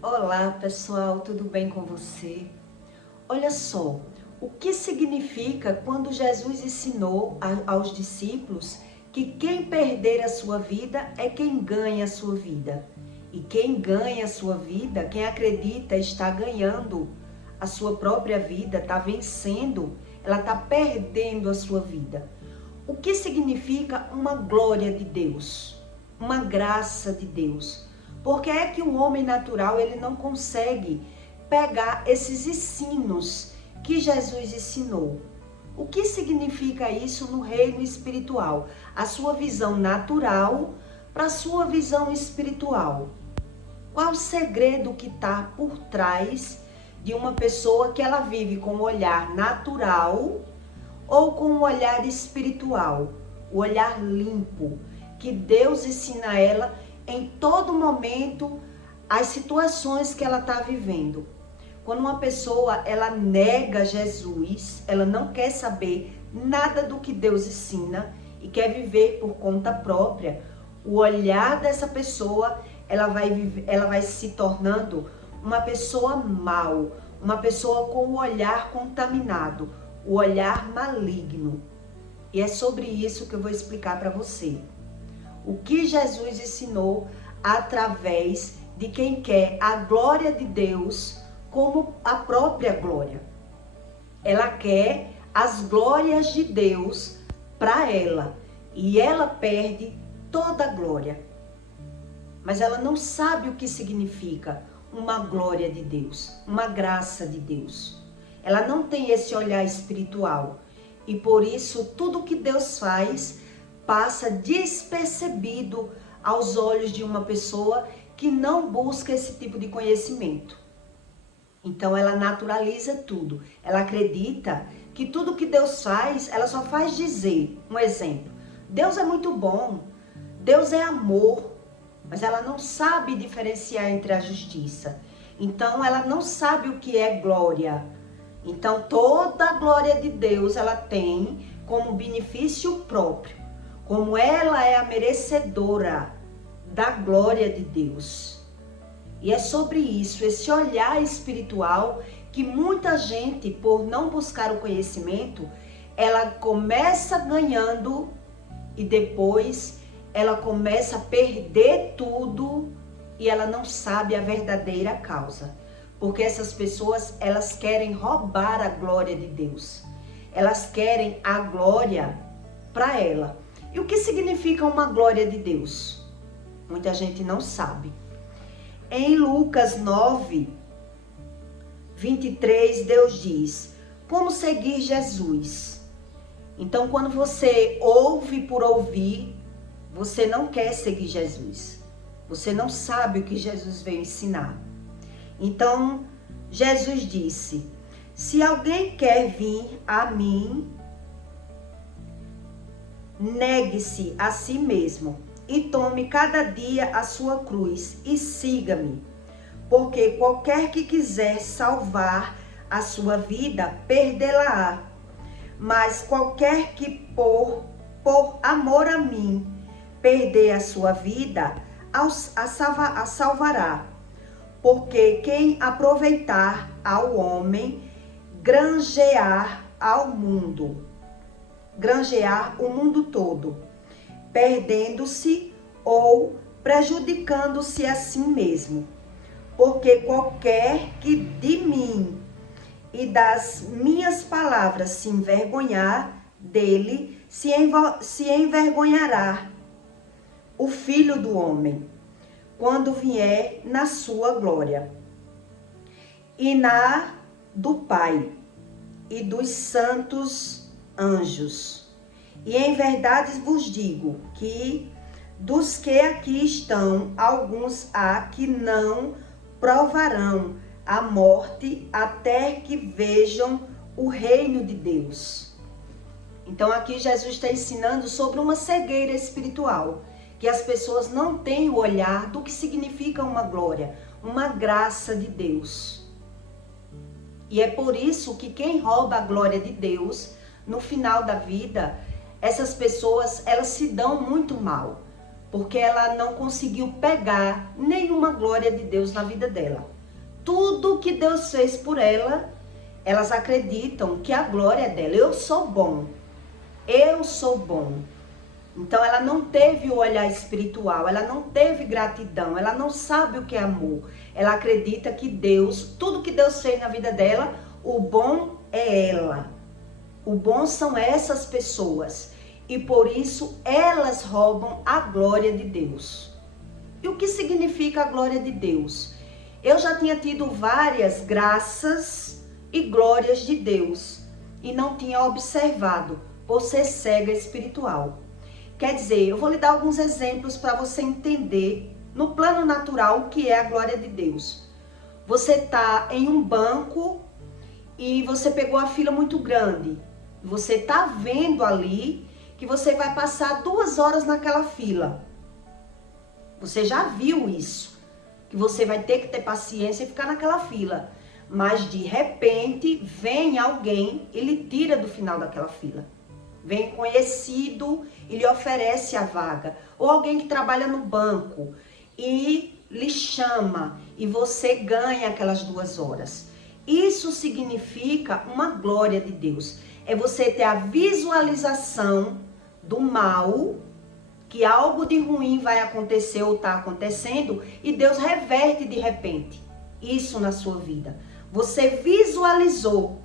Olá pessoal, tudo bem com você? Olha só, o que significa quando Jesus ensinou aos discípulos que quem perder a sua vida é quem ganha a sua vida. E quem ganha a sua vida, quem acredita está ganhando a sua própria vida, está vencendo, ela está perdendo a sua vida. O que significa uma glória de Deus, uma graça de Deus? Porque é que o homem natural ele não consegue pegar esses ensinos que Jesus ensinou. O que significa isso no reino espiritual? A sua visão natural para a sua visão espiritual. Qual o segredo que está por trás de uma pessoa que ela vive com um olhar natural ou com um olhar espiritual? O olhar limpo, que Deus ensina a ela em todo momento as situações que ela está vivendo. Quando uma pessoa ela nega Jesus, ela não quer saber nada do que Deus ensina e quer viver por conta própria, o olhar dessa pessoa ela vai se tornando uma pessoa mau, uma pessoa com o olhar contaminado, o olhar maligno. E é sobre isso que eu vou explicar para você. O que Jesus ensinou através de quem quer a glória de Deus como a própria glória. Ela quer as glórias de Deus para ela e ela perde toda a glória. Mas ela não sabe o que significa uma glória de Deus, uma graça de Deus. Ela não tem esse olhar espiritual e por isso tudo que Deus faz passa despercebido aos olhos de uma pessoa que não busca esse tipo de conhecimento. Então ela naturaliza tudo. Ela acredita que tudo que Deus faz, ela só faz dizer. Um exemplo, Deus é muito bom, Deus é amor, mas ela não sabe diferenciar entre a justiça. Então ela não sabe o que é glória. Então toda a glória de Deus ela tem como benefício próprio. Como ela é a merecedora da glória de Deus. E é sobre isso, esse olhar espiritual, que muita gente, por não buscar o conhecimento, ela começa ganhando e depois ela começa a perder tudo e ela não sabe a verdadeira causa. Porque essas pessoas, elas querem roubar a glória de Deus. Elas querem a glória para ela. E o que significa uma glória de Deus? Muita gente não sabe. Em Lucas 9, 23, Deus diz: como seguir Jesus? Então, quando você ouve por ouvir, você não quer seguir Jesus. Você não sabe o que Jesus veio ensinar. Então, Jesus disse: se alguém quer vir a mim, negue-se a si mesmo e tome cada dia a sua cruz e siga-me. Porque qualquer que quiser salvar a sua vida, perdê-la-á. Mas qualquer que por amor a mim perder a sua vida, a salvará. Porque quem aproveitar ao homem, granjear o mundo todo, perdendo-se ou prejudicando-se a si mesmo. Porque qualquer que de mim e das minhas palavras se envergonhar, dele se envergonhará o Filho do Homem, quando vier na sua glória, e na do Pai e dos santos anjos. E em verdade vos digo que dos que aqui estão, alguns há que não provarão a morte até que vejam o reino de Deus. Então aqui Jesus está ensinando sobre uma cegueira espiritual, que as pessoas não têm o olhar do que significa uma glória, uma graça de Deus. E é por isso que quem rouba a glória de Deus, no final da vida, essas pessoas, elas se dão muito mal. porque ela não conseguiu pegar nenhuma glória de Deus na vida dela. Tudo que Deus fez por ela, elas acreditam que a glória é dela. Eu sou bom. Eu sou bom. Então ela não teve o olhar espiritual, ela não teve gratidão, ela não sabe o que é amor. Ela acredita que Deus, tudo que Deus fez na vida dela, o bom é ela. O bom são essas pessoas. E por isso elas roubam a glória de Deus. E o que significa a glória de Deus? Eu já tinha tido várias graças e glórias de Deus e não tinha observado por ser cega espiritual. Quer dizer, eu vou lhe dar alguns exemplos para você entender no plano natural o que é a glória de Deus. Você está em um banco e você pegou a fila muito grande. Você está vendo ali que você vai passar 2 horas naquela fila. Você já viu isso, que você vai ter que ter paciência e ficar naquela fila. Mas de repente vem alguém e lhe tira do final daquela fila. Vem conhecido e lhe oferece a vaga. Ou alguém que trabalha no banco e lhe chama e você ganha aquelas 2 horas. Isso significa uma glória de Deus. É você ter a visualização do mal, que algo de ruim vai acontecer ou está acontecendo e Deus reverte de repente isso na sua vida. Você visualizou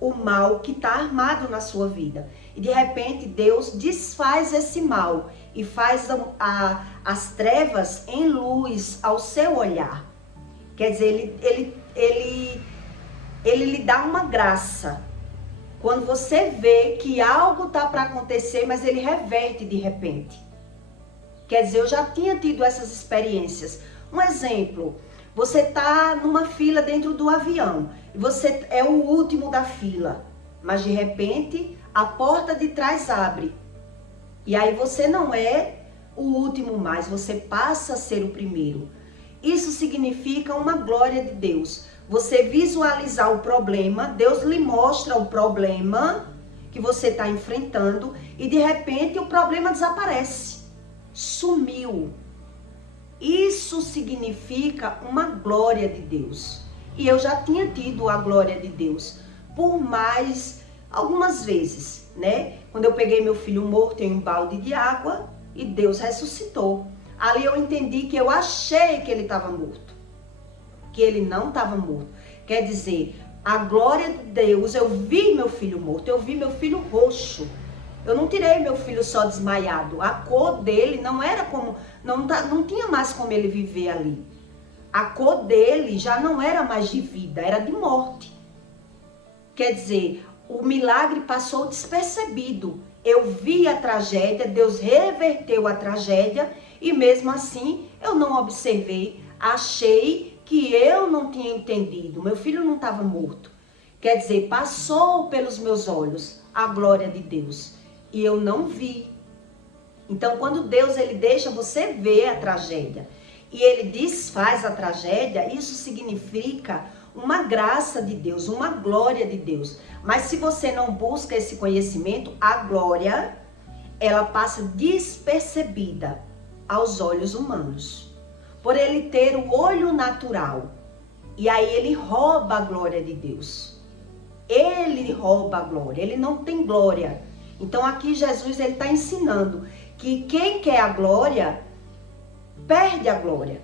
o mal que está armado na sua vida. E de repente Deus desfaz esse mal e faz as trevas em luz ao seu olhar. Quer dizer, ele lhe dá uma graça. Quando você vê que algo está para acontecer, mas ele reverte de repente. Quer dizer, eu já tinha tido essas experiências. Um exemplo, você está numa fila dentro do avião e você é o último da fila, mas de repente a porta de trás abre e aí você não é o último mais, você passa a ser o primeiro. Isso significa uma glória de Deus. Você visualizar o problema, Deus lhe mostra o problema que você está enfrentando e de repente o problema desaparece, sumiu. Isso significa uma glória de Deus. E eu já tinha tido a glória de Deus por mais algumas vezes, né? Quando eu peguei meu filho morto em um balde de água e Deus ressuscitou. Ali eu entendi que eu achei que ele estava morto, que ele não estava morto. Quer dizer, a glória de Deus, eu vi meu filho morto, eu vi meu filho roxo. Eu não tirei meu filho só desmaiado. A cor dele não era como, não tinha mais como ele viver ali. A cor dele já não era mais de vida, era de morte. Quer dizer, o milagre passou despercebido. Eu vi a tragédia, Deus reverteu a tragédia e mesmo assim eu não observei, achei que eu não tinha entendido. Meu filho não estava morto. Quer dizer, passou pelos meus olhos a glória de Deus. E eu não vi. Então, quando Deus ele deixa você ver a tragédia e ele desfaz a tragédia, isso significa uma graça de Deus, uma glória de Deus. Mas se você não busca esse conhecimento, a glória, ela passa despercebida aos olhos humanos. Por ele ter o olho natural. E aí ele rouba a glória de Deus. Ele rouba a glória, ele não tem glória. Então aqui Jesus ele está ensinando que quem quer a glória, perde a glória.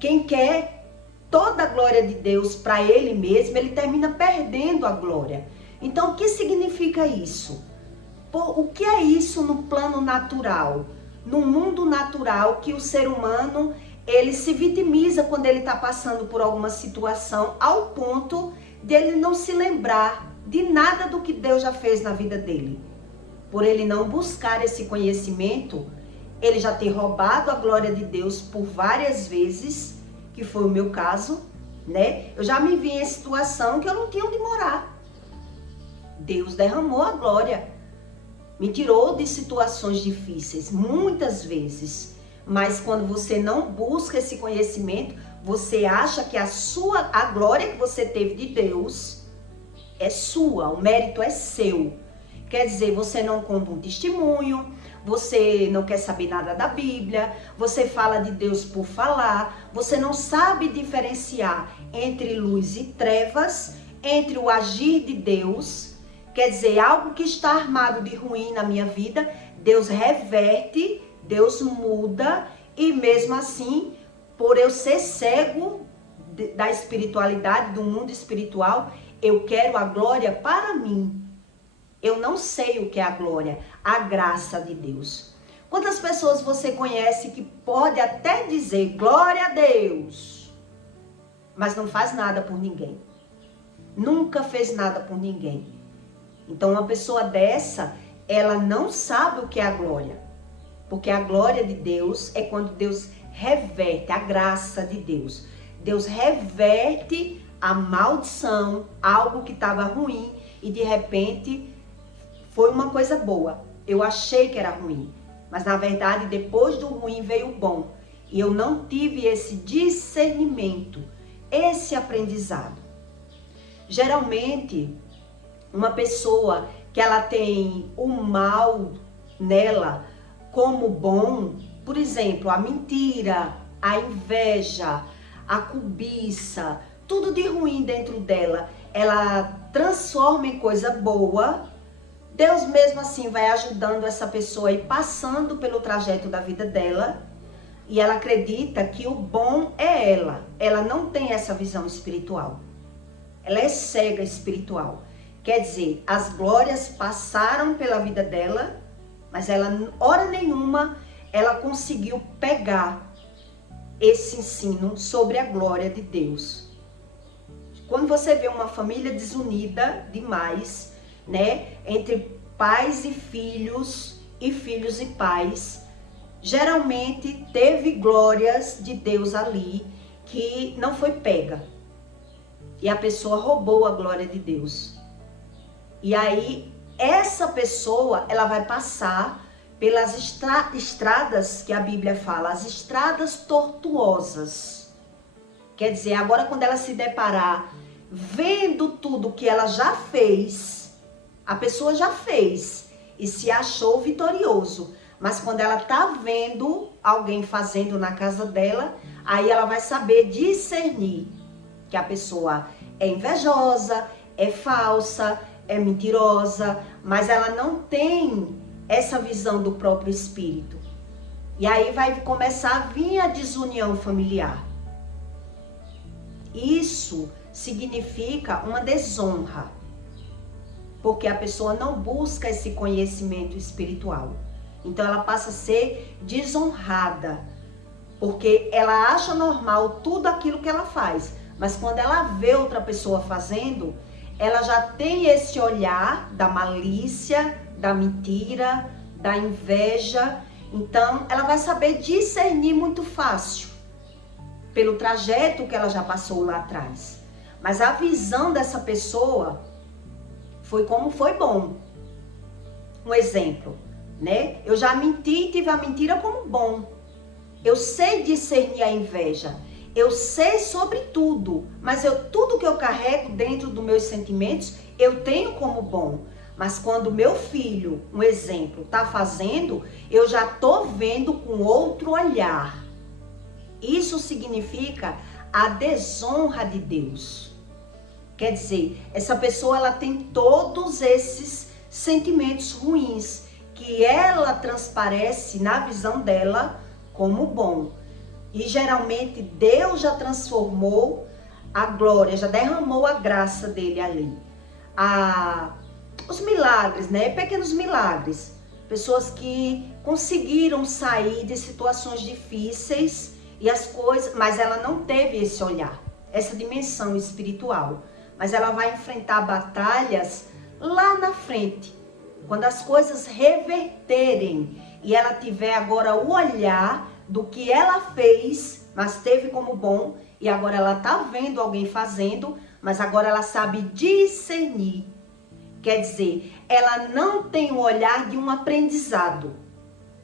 Quem quer toda a glória de Deus para ele mesmo, ele termina perdendo a glória. Então o que significa isso? O que é isso no plano natural? No mundo natural que o ser humano, ele se vitimiza quando ele está passando por alguma situação, ao ponto de ele não se lembrar de nada do que Deus já fez na vida dele. Por ele não buscar esse conhecimento, ele já ter roubado a glória de Deus por várias vezes, que foi o meu caso, né? Eu já me vi em situação que eu não tinha onde morar. Deus derramou a glória, me tirou de situações difíceis, muitas vezes. Mas quando você não busca esse conhecimento, você acha que a glória que você teve de Deus é sua, o mérito é seu. Quer dizer, você não conta um testemunho, você não quer saber nada da Bíblia, você fala de Deus por falar, você não sabe diferenciar entre luz e trevas, entre o agir de Deus. Quer dizer, algo que está armado de ruim na minha vida, Deus reverte, Deus muda, e mesmo assim, por eu ser cego da espiritualidade, do mundo espiritual, eu quero a glória para mim. Eu não sei o que é a glória, a graça de Deus. Quantas pessoas você conhece que pode até dizer glória a Deus, mas não faz nada por ninguém? Nunca fez nada por ninguém. Então uma pessoa dessa, ela não sabe o que é a glória. Porque a glória de Deus é quando Deus reverte, a graça de Deus. Deus reverte a maldição, algo que estava ruim, e de repente foi uma coisa boa. Eu achei que era ruim, mas na verdade depois do ruim veio o bom. E eu não tive esse discernimento, esse aprendizado. Geralmente, uma pessoa que ela tem o mal nela como bom, por exemplo, a mentira, a inveja, a cobiça, tudo de ruim dentro dela, ela transforma em coisa boa. Deus mesmo assim vai ajudando essa pessoa e passando pelo trajeto da vida dela, e ela acredita que o bom é ela. Ela não tem essa visão espiritual. Ela é cega espiritual. Quer dizer, as glórias passaram pela vida dela, mas ela, hora nenhuma, ela conseguiu pegar esse ensino sobre a glória de Deus. Quando você vê uma família desunida demais, né, entre pais e filhos e pais, geralmente teve glórias de Deus ali que não foi pega. E a pessoa roubou a glória de Deus. E aí, essa pessoa, ela vai passar pelas estradas que a Bíblia fala, as estradas tortuosas. Quer dizer, agora quando ela se deparar vendo tudo que ela já fez, a pessoa já fez e se achou vitorioso. Mas quando ela tá vendo alguém fazendo na casa dela, aí ela vai saber discernir que a pessoa é invejosa, é falsa, é mentirosa, mas ela não tem essa visão do próprio espírito. E aí vai começar a vir a desunião familiar. Isso significa uma desonra, porque a pessoa não busca esse conhecimento espiritual. Então ela passa a ser desonrada, porque ela acha normal tudo aquilo que ela faz, mas quando ela vê outra pessoa fazendo, ela já tem esse olhar da malícia, da mentira, da inveja. Então ela vai saber discernir muito fácil, pelo trajeto que ela já passou lá atrás. Mas a visão dessa pessoa foi como foi bom. Um exemplo, né? Eu já menti e tive a mentira como bom. Eu sei discernir a inveja. Eu sei sobre tudo, mas tudo que eu carrego dentro dos meus sentimentos, eu tenho como bom. Mas quando meu filho, um exemplo, está fazendo, eu já estou vendo com outro olhar. Isso significa a desonra de Deus. Quer dizer, essa pessoa ela tem todos esses sentimentos ruins que ela transparece na visão dela como bom. E geralmente Deus já transformou a glória, já derramou a graça dele ali. Os milagres, né? Pequenos milagres. Pessoas que conseguiram sair de situações difíceis e as coisas, mas ela não teve esse olhar, essa dimensão espiritual. Mas ela vai enfrentar batalhas lá na frente, quando as coisas reverterem e ela tiver agora o olhar do que ela fez, mas teve como bom, e agora ela tá vendo alguém fazendo, mas agora ela sabe discernir. Quer dizer, ela não tem o olhar de um aprendizado.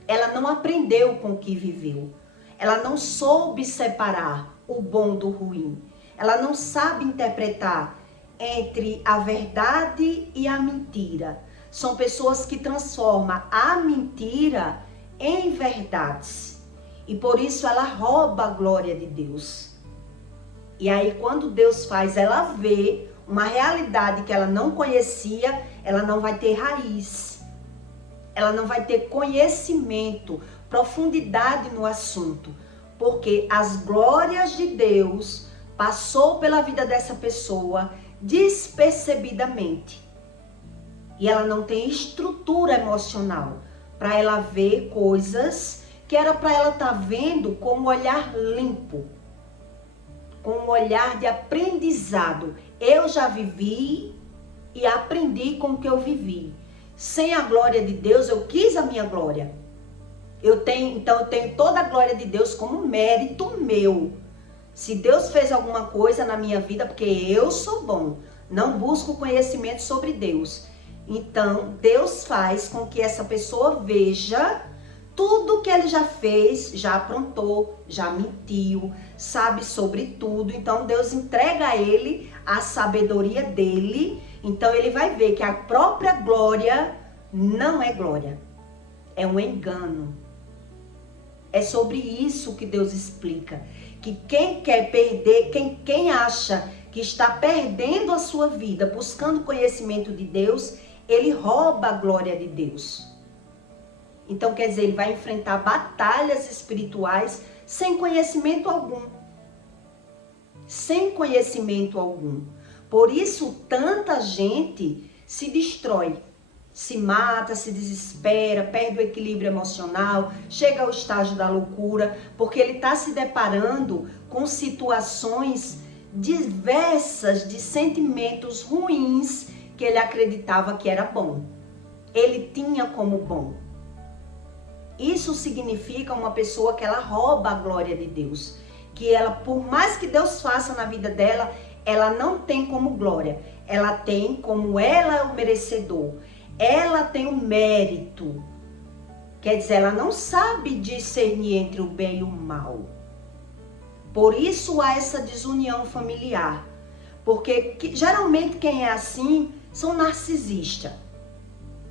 Ela não aprendeu com o que viveu. Ela não soube separar o bom do ruim. Ela não sabe interpretar entre a verdade e a mentira. são pessoas que transformam a mentira em verdades. E por isso ela rouba a glória de Deus. E aí quando Deus faz ela ver uma realidade que ela não conhecia, ela não vai ter raiz. Ela não vai ter conhecimento, profundidade no assunto. Porque as glórias de Deus passou pela vida dessa pessoa despercebidamente. E ela não tem estrutura emocional para ela ver coisas que era para ela estar vendo com um olhar limpo, com um olhar de aprendizado. Eu já vivi e aprendi com o que eu vivi. Sem a glória de Deus, eu quis a minha glória. Então eu tenho toda a glória de Deus como mérito meu. Se Deus fez alguma coisa na minha vida, porque eu sou bom, não busco conhecimento sobre Deus. Então, Deus faz com que essa pessoa veja tudo que ele já fez, já aprontou, já mentiu, sabe sobre tudo. Então, Deus entrega a ele a sabedoria dele. Então, ele vai ver que a própria glória não é glória. É um engano. É sobre isso que Deus explica. Que quem quer perder, quem acha que está perdendo a sua vida buscando conhecimento de Deus, ele rouba a glória de Deus. Então, quer dizer, ele vai enfrentar batalhas espirituais sem conhecimento algum. Sem conhecimento algum. Por isso, tanta gente se destrói, se mata, se desespera, perde o equilíbrio emocional, chega ao estágio da loucura, porque ele está se deparando com situações diversas de sentimentos ruins que ele acreditava que era bom. Ele tinha como bom. Isso significa uma pessoa que ela rouba a glória de Deus. Que ela, por mais que Deus faça na vida dela, ela não tem como glória. Ela tem como ela é o merecedor. Ela tem o mérito. Quer dizer, ela não sabe discernir entre o bem e o mal. Por isso há essa desunião familiar. Porque geralmente quem é assim são narcisistas.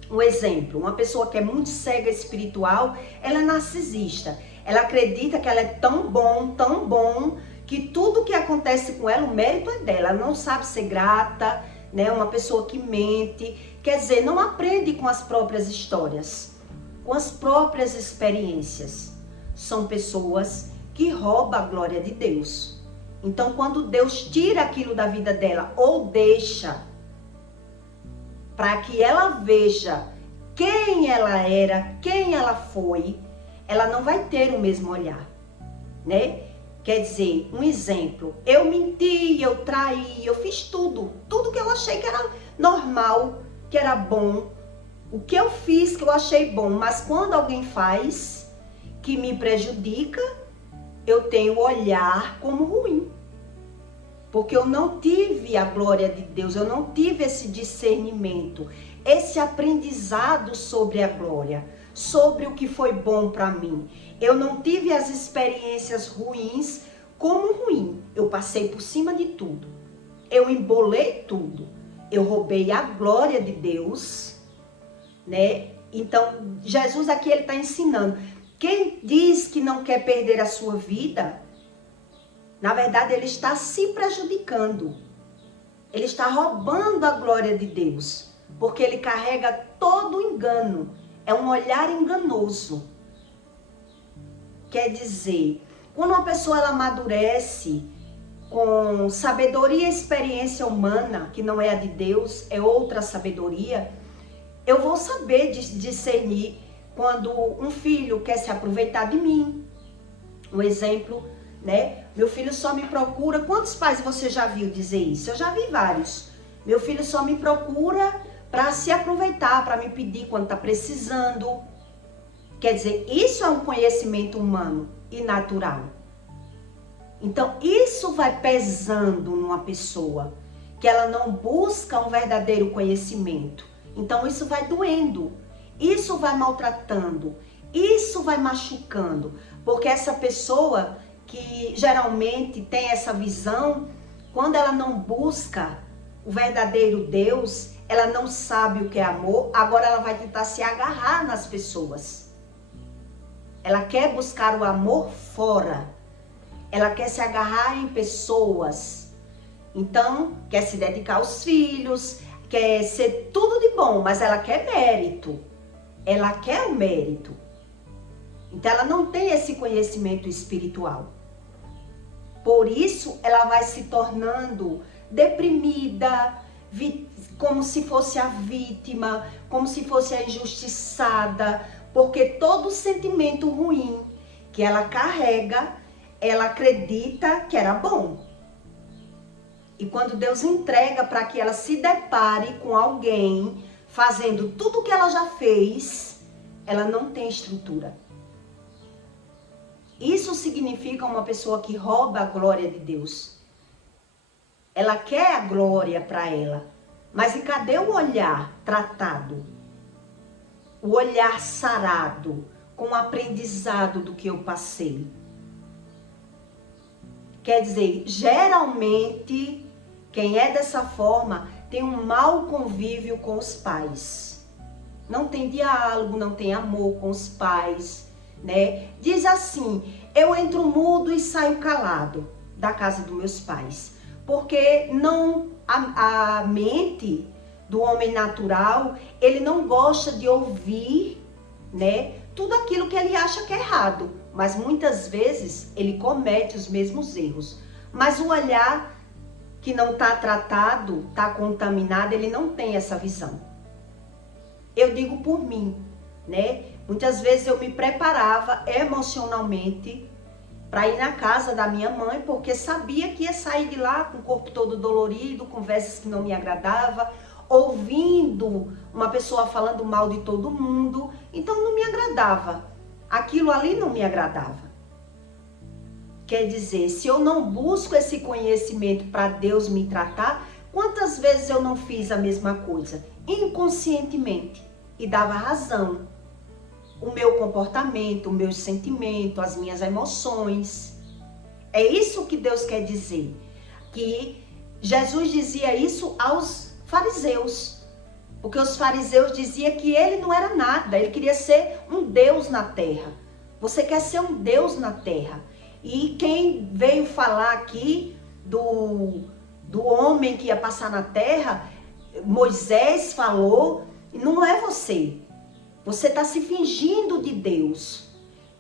Um exemplo, uma pessoa que é muito cega espiritual, ela é narcisista. Ela acredita que ela é tão bom, que tudo que acontece com ela, o mérito é dela. Ela não sabe ser grata, né? Uma pessoa que mente. Quer dizer, não aprende com as próprias histórias, com as próprias experiências. São pessoas que roubam a glória de Deus. Então, quando Deus tira aquilo da vida dela ou deixa para que ela veja quem ela era, quem ela foi, ela não vai ter o mesmo olhar, né? Quer dizer, um exemplo, eu menti, eu traí, eu fiz tudo que eu achei que era normal, que era bom, o que eu fiz que eu achei bom, mas quando alguém faz que me prejudica, eu tenho o olhar como ruim. Porque eu não tive a glória de Deus, eu não tive esse discernimento, esse aprendizado sobre a glória, sobre o que foi bom para mim. Eu não tive as experiências ruins como ruim. Eu passei por cima de tudo. Eu embolei tudo. Eu roubei a glória de Deus, né? Então, Jesus aqui ele está ensinando. Quem diz que não quer perder a sua vida, na verdade, ele está se prejudicando. Ele está roubando a glória de Deus. Porque ele carrega todo o engano. É um olhar enganoso. Quer dizer, quando uma pessoa ela amadurece com sabedoria e experiência humana, que não é a de Deus, é outra sabedoria, eu vou saber discernir quando um filho quer se aproveitar de mim. Um exemplo, né? Meu filho só me procura. Quantos pais você já viu dizer isso? Eu já vi vários. Meu filho só me procura para se aproveitar, para me pedir quando está precisando. Quer dizer, isso é um conhecimento humano e natural. Então, isso vai pesando numa pessoa, que ela não busca um verdadeiro conhecimento. Então, isso vai doendo, isso vai maltratando, isso vai machucando, porque essa pessoa que geralmente tem essa visão, quando ela não busca o verdadeiro Deus, ela não sabe o que é amor, agora ela vai tentar se agarrar nas pessoas. Ela quer buscar o amor fora. Ela quer se agarrar em pessoas. Então, quer se dedicar aos filhos, quer ser tudo de bom, mas ela quer mérito. Ela quer o mérito. Então, ela não tem esse conhecimento espiritual. Por isso, ela vai se tornando deprimida, como se fosse a vítima, como se fosse a injustiçada, porque todo sentimento ruim que ela carrega, ela acredita que era bom. E quando Deus entrega para que ela se depare com alguém fazendo tudo o que ela já fez, ela não tem estrutura. Isso significa uma pessoa que rouba a glória de Deus. Ela quer a glória para ela. Mas e cadê o olhar tratado? O olhar sarado, com o aprendizado do que eu passei? Quer dizer, geralmente, quem é dessa forma tem um mau convívio com os pais. Não tem diálogo, não tem amor com os pais, né? Diz assim, eu entro mudo e saio calado da casa dos meus pais. Porque não, a mente do homem natural, ele não gosta de ouvir, né, tudo aquilo que ele acha que é errado. Mas muitas vezes ele comete os mesmos erros. Mas o olhar que não está tratado, está contaminado, ele não tem essa visão. Eu digo por mim, né? Muitas vezes eu me preparava emocionalmente para ir na casa da minha mãe, porque sabia que ia sair de lá com o corpo todo dolorido, conversas que não me agradavam, ouvindo uma pessoa falando mal de todo mundo, então não me agradava. Aquilo ali não me agradava. Quer dizer, se eu não busco esse conhecimento para Deus me tratar, quantas vezes eu não fiz a mesma coisa? Inconscientemente. E dava razão. O meu comportamento, o meu sentimento, as minhas emoções. É isso que Deus quer dizer. Que Jesus dizia isso aos fariseus. Porque os fariseus diziam que ele não era nada. Ele queria ser um Deus na terra. Você quer ser um Deus na terra. E quem veio falar aqui do homem que ia passar na terra, Moisés falou, não é você. Você está se fingindo de Deus.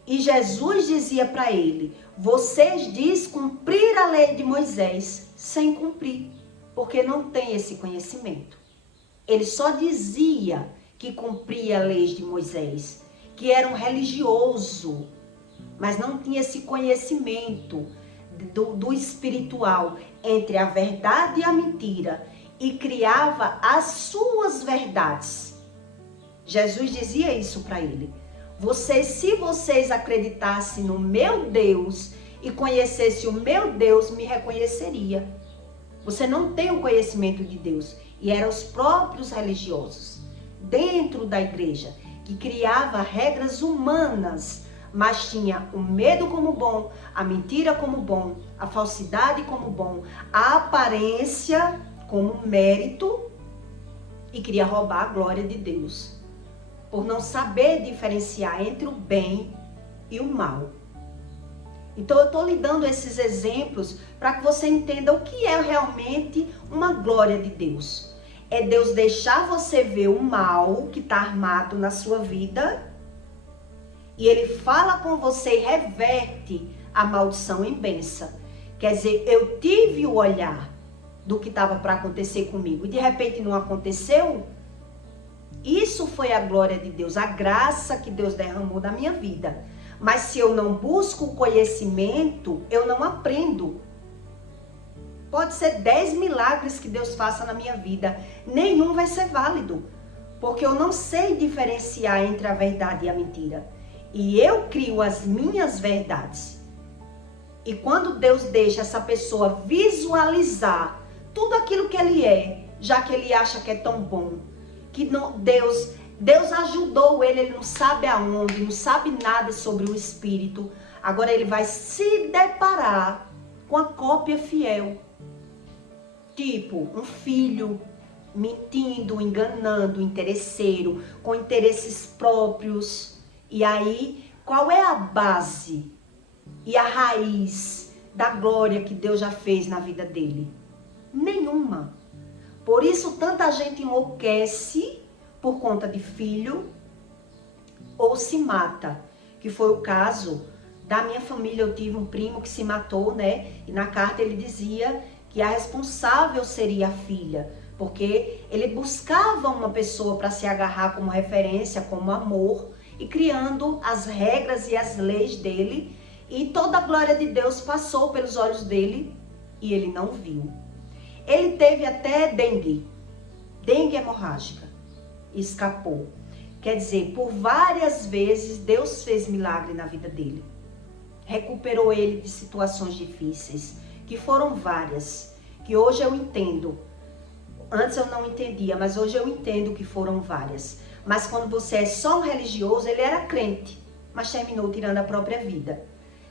E Jesus dizia para ele, vocês dizem cumprir a lei de Moisés sem cumprir, porque não tem esse conhecimento. Ele só dizia que cumpria a lei de Moisés, que era um religioso, mas não tinha esse conhecimento do espiritual entre a verdade e a mentira e criava as suas verdades. Jesus dizia isso para ele. Se vocês acreditassem no meu Deus e conhecessem o meu Deus, me reconheceria. Você não tem o conhecimento de Deus. E eram os próprios religiosos dentro da igreja que criava regras humanas, mas tinha o medo como bom, a mentira como bom, a falsidade como bom, a aparência como mérito e queria roubar a glória de Deus, por não saber diferenciar entre o bem e o mal. Então eu estou lhe dando esses exemplos para que você entenda o que é realmente uma glória de Deus. É Deus deixar você ver o mal que está armado na sua vida e Ele fala com você e reverte a maldição em bênção. Quer dizer, eu tive o olhar do que estava para acontecer comigo e de repente não aconteceu. Isso foi a glória de Deus, a graça que Deus derramou na minha vida. Mas se eu não busco o conhecimento, eu não aprendo. Pode ser 10 milagres que Deus faça na minha vida, nenhum vai ser válido, porque eu não sei diferenciar entre a verdade e a mentira. E eu crio as minhas verdades. E quando Deus deixa essa pessoa visualizar tudo aquilo que ele é, já que ele acha que é tão bom, que não, Deus ajudou ele não sabe aonde, não sabe nada sobre o Espírito. Agora ele vai se deparar com a cópia fiel. Tipo, um filho mentindo, enganando, interesseiro, com interesses próprios. E aí, qual é a base e a raiz da glória que Deus já fez na vida dele? Nenhuma. Por isso, tanta gente enlouquece por conta de filho ou se mata. Que foi o caso da minha família. Eu tive um primo que se matou, né? E na carta ele dizia que a responsável seria a filha. Porque ele buscava uma pessoa para se agarrar como referência, como amor. E criando as regras e as leis dele. E toda a glória de Deus passou pelos olhos dele e ele não viu. Ele teve até dengue hemorrágica, e escapou. Quer dizer, por várias vezes Deus fez milagre na vida dele. Recuperou ele de situações difíceis, que foram várias, que hoje eu entendo. Antes eu não entendia, mas hoje eu entendo que foram várias. Mas quando você é só um religioso, ele era crente, mas terminou tirando a própria vida.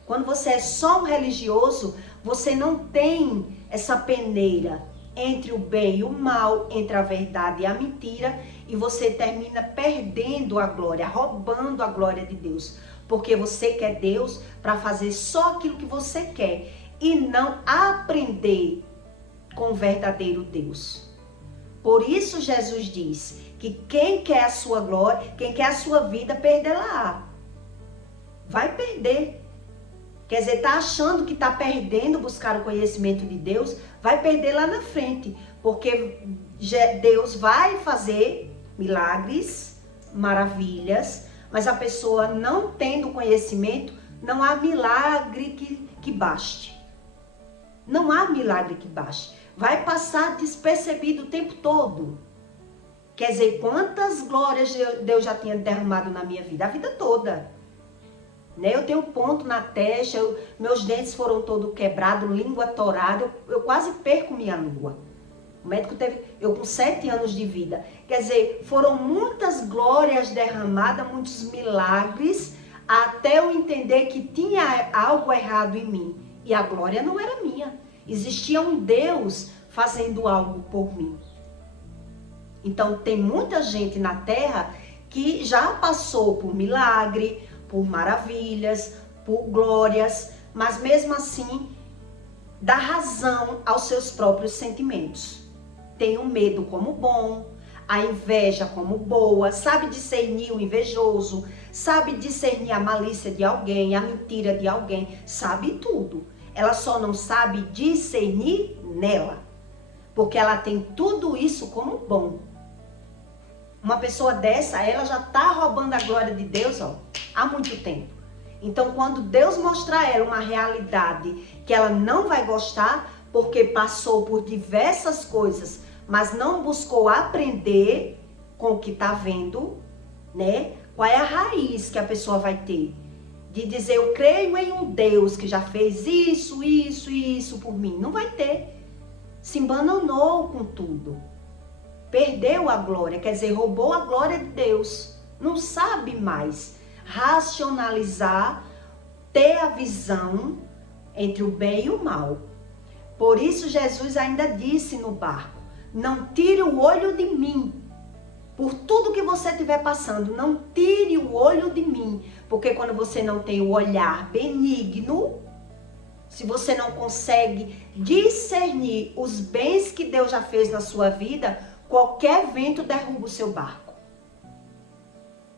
Quando você é só um religioso, você não tem essa peneira entre o bem e o mal, entre a verdade e a mentira, e você termina perdendo a glória, roubando a glória de Deus, porque você quer Deus para fazer só aquilo que você quer e não aprender com o verdadeiro Deus. Por isso Jesus diz que quem quer a sua glória, quem quer a sua vida, perdê-la. Vai perder. Quer dizer, tá achando que tá perdendo buscar o conhecimento de Deus, vai perder lá na frente. Porque Deus vai fazer milagres, maravilhas, mas a pessoa não tendo conhecimento, não há milagre que baste. Não há milagre que baste. Vai passar despercebido o tempo todo. Quer dizer, quantas glórias Deus já tinha derramado na minha vida? A vida toda. Eu tenho ponto na testa, meus dentes foram todos quebrados, língua torada, eu quase perco minha língua. O médico teve, eu com 7 anos de vida. Quer dizer, foram muitas glórias derramadas, muitos milagres, até eu entender que tinha algo errado em mim. E a glória não era minha. Existia um Deus fazendo algo por mim. Então tem muita gente na terra que já passou por milagre, por maravilhas, por glórias, mas mesmo assim dá razão aos seus próprios sentimentos. Tem o medo como bom, a inveja como boa, sabe discernir o invejoso, sabe discernir a malícia de alguém, a mentira de alguém, sabe tudo. Ela só não sabe discernir nela, porque ela tem tudo isso como bom. Uma pessoa dessa, ela já está roubando a glória de Deus, há muito tempo. Então, quando Deus mostrar a ela uma realidade que ela não vai gostar, porque passou por diversas coisas, mas não buscou aprender com o que está vendo, né? Qual é a raiz que a pessoa vai ter? De dizer, eu creio em um Deus que já fez isso, isso e isso por mim. Não vai ter. Se embananou com tudo. Perdeu a glória, quer dizer, roubou a glória de Deus. Não sabe mais racionalizar, ter a visão entre o bem e o mal. Por isso Jesus ainda disse no barco, não tire o olho de mim. Por tudo que você estiver passando, não tire o olho de mim. Porque quando você não tem o olhar benigno, se você não consegue discernir os bens que Deus já fez na sua vida, qualquer vento derruba o seu barco.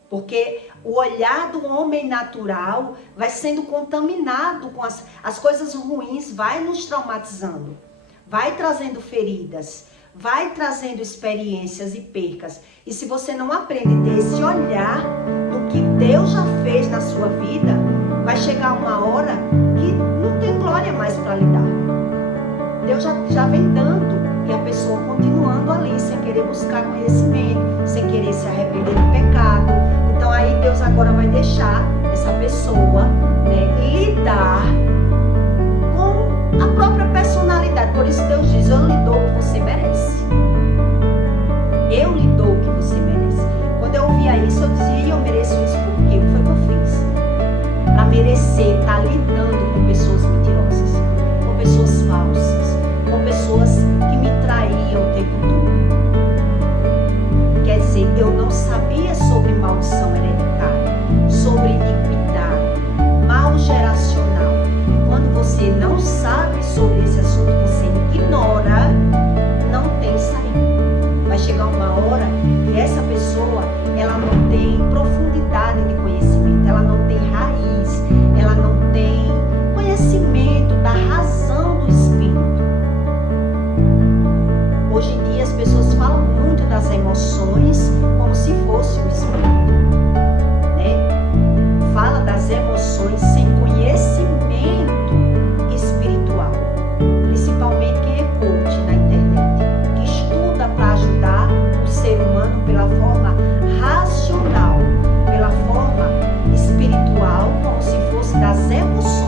Porque o olhar do homem natural vai sendo contaminado com as coisas ruins, vai nos traumatizando, vai trazendo feridas, vai trazendo experiências e percas. E se você não aprende a ter esse olhar do que Deus já fez na sua vida, vai chegar uma hora que não tem glória mais para lhe dar. Deus já vem dando e a pessoa continuando ali, sem querer buscar conhecimento, sem querer se arrepender do pecado. Então aí Deus agora vai deixar essa pessoa, lidar com a própria personalidade. Por isso Deus diz, eu lhe dou o que você merece. Eu lhe dou o que você merece. Quando eu ouvia isso, eu dizia, eu mereço isso por quê? O que foi que eu fiz? Para merecer estar lidando com pessoas mentirosas, com pessoas falsas, com pessoas que me das emoções